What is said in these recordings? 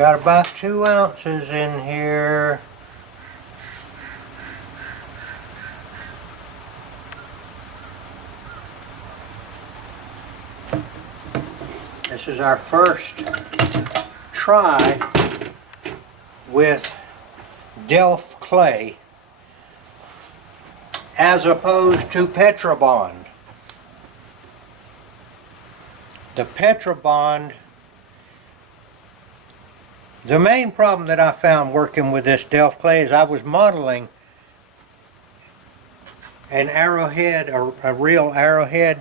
got about 2 ounces in here. This is our first try with Delft clay as opposed to Petrobond. The Petrobond, the main problem that I found working with this Delft clay is I was modeling an arrowhead, a real arrowhead,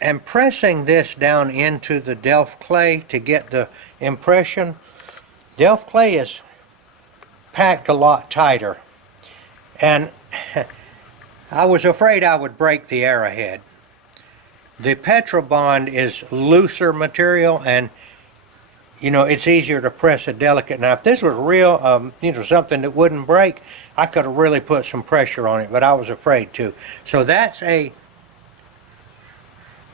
and pressing this down into the Delft clay to get the impression. Delft clay is packed a lot tighter, and I was afraid I would break the arrowhead. The Petrobond is looser material, and you know, it's easier to press a delicate. Now if this was real, you know, something that wouldn't break, I could have really put some pressure on it, but I was afraid to. So that's a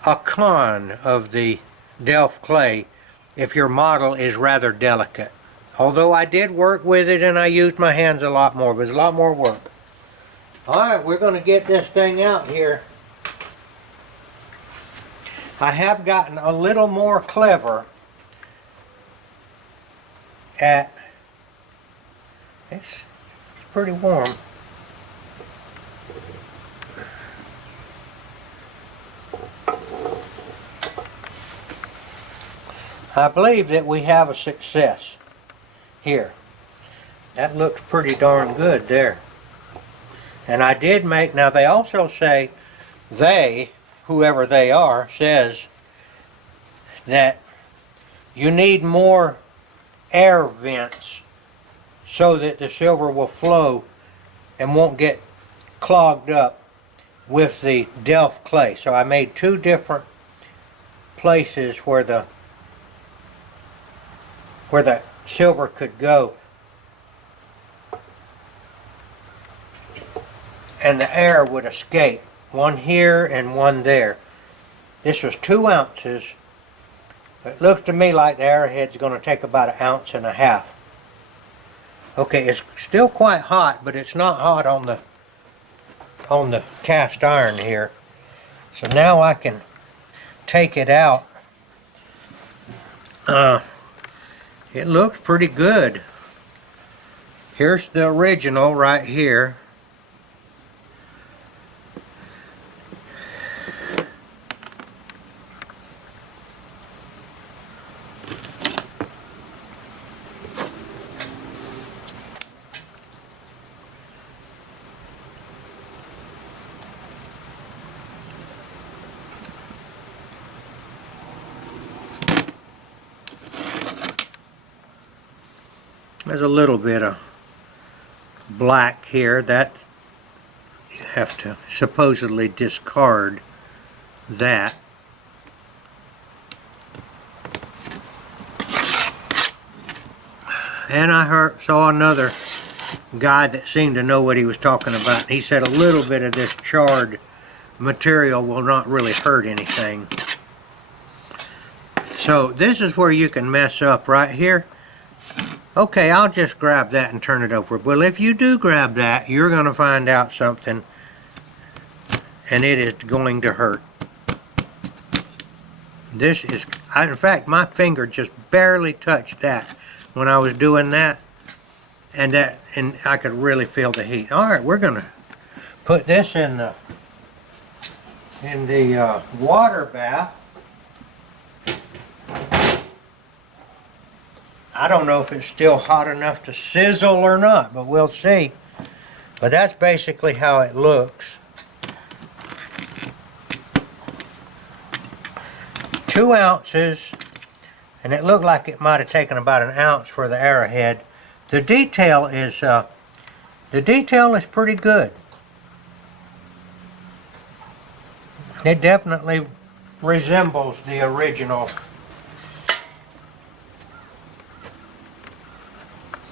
con of the Delft clay if your model is rather delicate. Although I did work with it and I used my hands a lot more, but it's a lot more work. Alright, we're going to get this thing out here. I have gotten a little more clever at, it's pretty warm. I believe that we have a success here. That looks pretty darn good there. And I did make, now they also say, whoever they are, says that you need more air vents so that the silver will flow and won't get clogged up with the Delft clay. So I made 2 different places where the silver could go, and the air would escape. One here and one there. This was 2 ounces. It looks to me like the arrowhead's going to take about 1.5 ounces. Okay, it's still quite hot, but it's not hot on the cast iron here. So now I can take it out. It looks pretty good. Here's the original right here. There's a little bit of black here that you have to supposedly discard that. And I saw another guy that seemed to know what he was talking about. He said a little bit of this charred material will not really hurt anything. So this is where you can mess up right here. Okay, I'll just grab that and turn it over. Well, if you do grab that, you're going to find out something, and it is going to hurt. This is, in fact, my finger just barely touched that when I was doing that, and I could really feel the heat. All right, we're going to put this in the water bath. I don't know if it's still hot enough to sizzle or not, but we'll see. But that's basically how it looks. 2 ounces, and it looked like it might have taken about 1 ounce for the arrowhead. The detail is pretty good. It definitely resembles the original